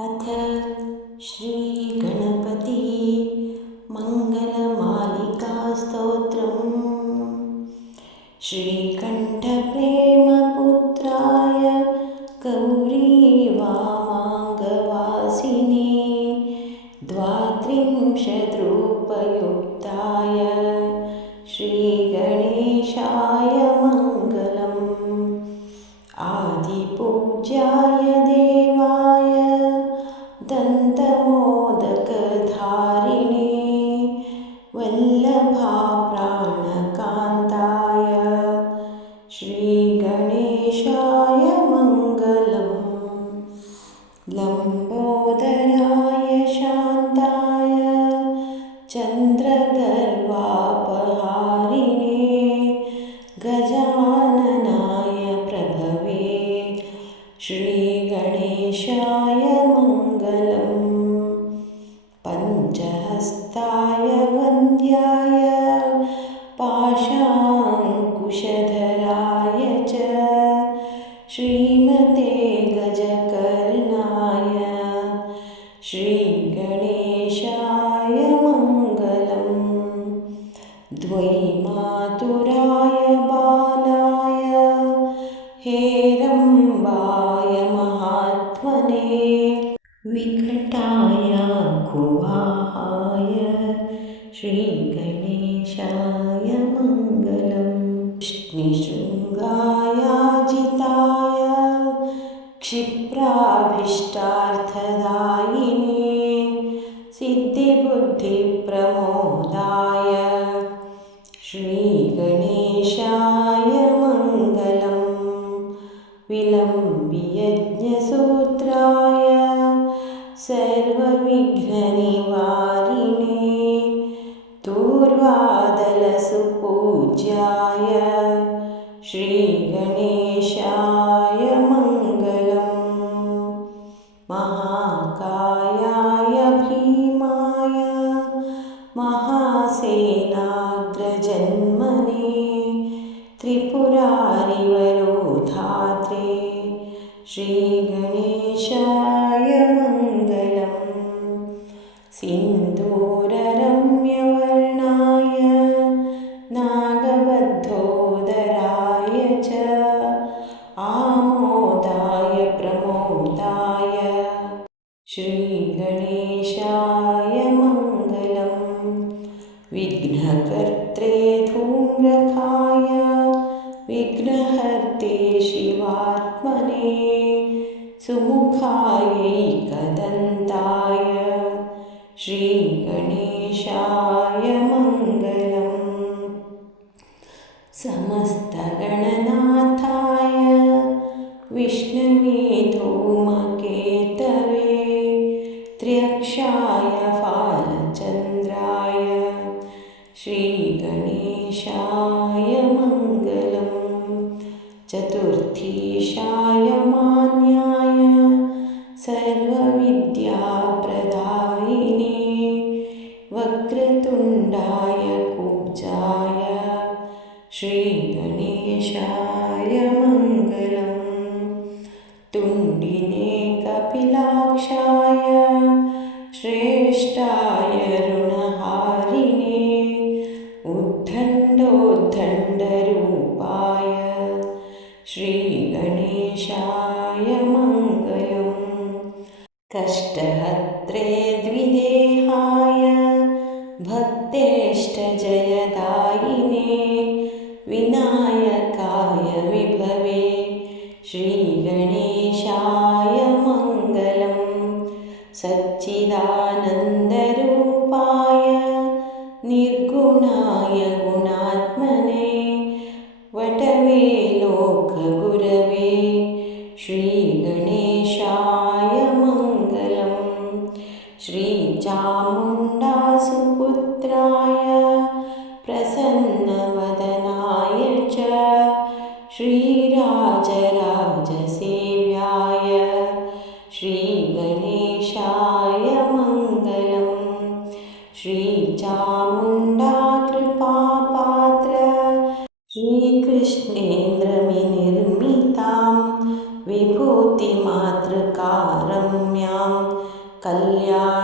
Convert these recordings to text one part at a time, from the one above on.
अथ श्रीगणपति मङ्गलमालिकास्तोत्रम्। श्रीकण्ठप्रेमपुत्राय गौरीवामाङ्गवासिने द्वात्रिंशद्रूपयुक्ताय 对 पञ्चहस्ताय वन्द्याय पाशाङ्कुशधराय च श्रीमते गजकर्णाय श्रीगणेशाय मङ्गलम् द्वैमातुराय बालाय हेरम्बाय महात्मने विकटाय कुवाहाय श्रीगणेशाय मङ्गलम् विष्णुशृङ्गायाजिताय क्षिप्राभीष्टार्थदायिने सिद्धिबुद्धिप्रमोदाय श्रीगणेशाय मङ्गलम् विलम्बियज्ञसूत्राय दूर्वादलसुपूज्याय श्रीगणेशाय मङ्गलम्। महाकायाय भीमाय महासेनाग्रजन्मने त्रिपुरारिवरोधात्रे श्रीगणेशाय नागबद्धोदराय च आमोदाय प्रमोदाय श्रीगणेशाय मङ्गलम् विघ्नकर्त्रे धूम्रकाय विघ्नहर्ते शिवात्मने सुमुखायैकदन्ताय श्रीगणेशाय समस्तगणनाथाय विष्णवे धूमकेतवे त्र्यक्षाय फालचन्द्राय श्रीगणेशाय श्रीगणेशाय मङ्गलम्। तुण्डिने कपिलाक्षाय श्रेष्ठाय ऋणहारिणे उद्दण्डोद्दण्डरूपाय श्रीगणेशाय मङ्गलम्। कष्टहत्रे द्विदेहाय भक्तेष्टजयदायिने विनायकाय विभवे श्रीगणेशाय मङ्गलम् सच्चिदानन्दरूपाय निर्गुणाय गुणात्मने वटवे लोकगुरवे श्रीगणेशाय मङ्गलम् श्रीचामुण्डासुपुत्राय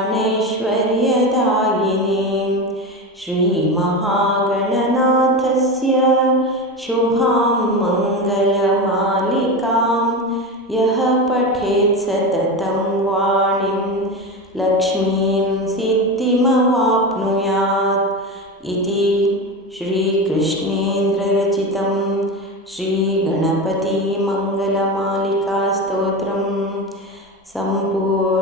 कल्याणैश्वर्यदायिनीं श्रीमहागणनाथस्य शुभां मङ्गलमालिकां। यः पठेत् सततं वाणीं। लक्ष्मीं सिद्धिमवाप्नुयात्। इति श्रीकृष्णेन्द्ररचितं श्रीगणपतिमङ्गलमालिकास्तोत्रं सम्पूर्णम्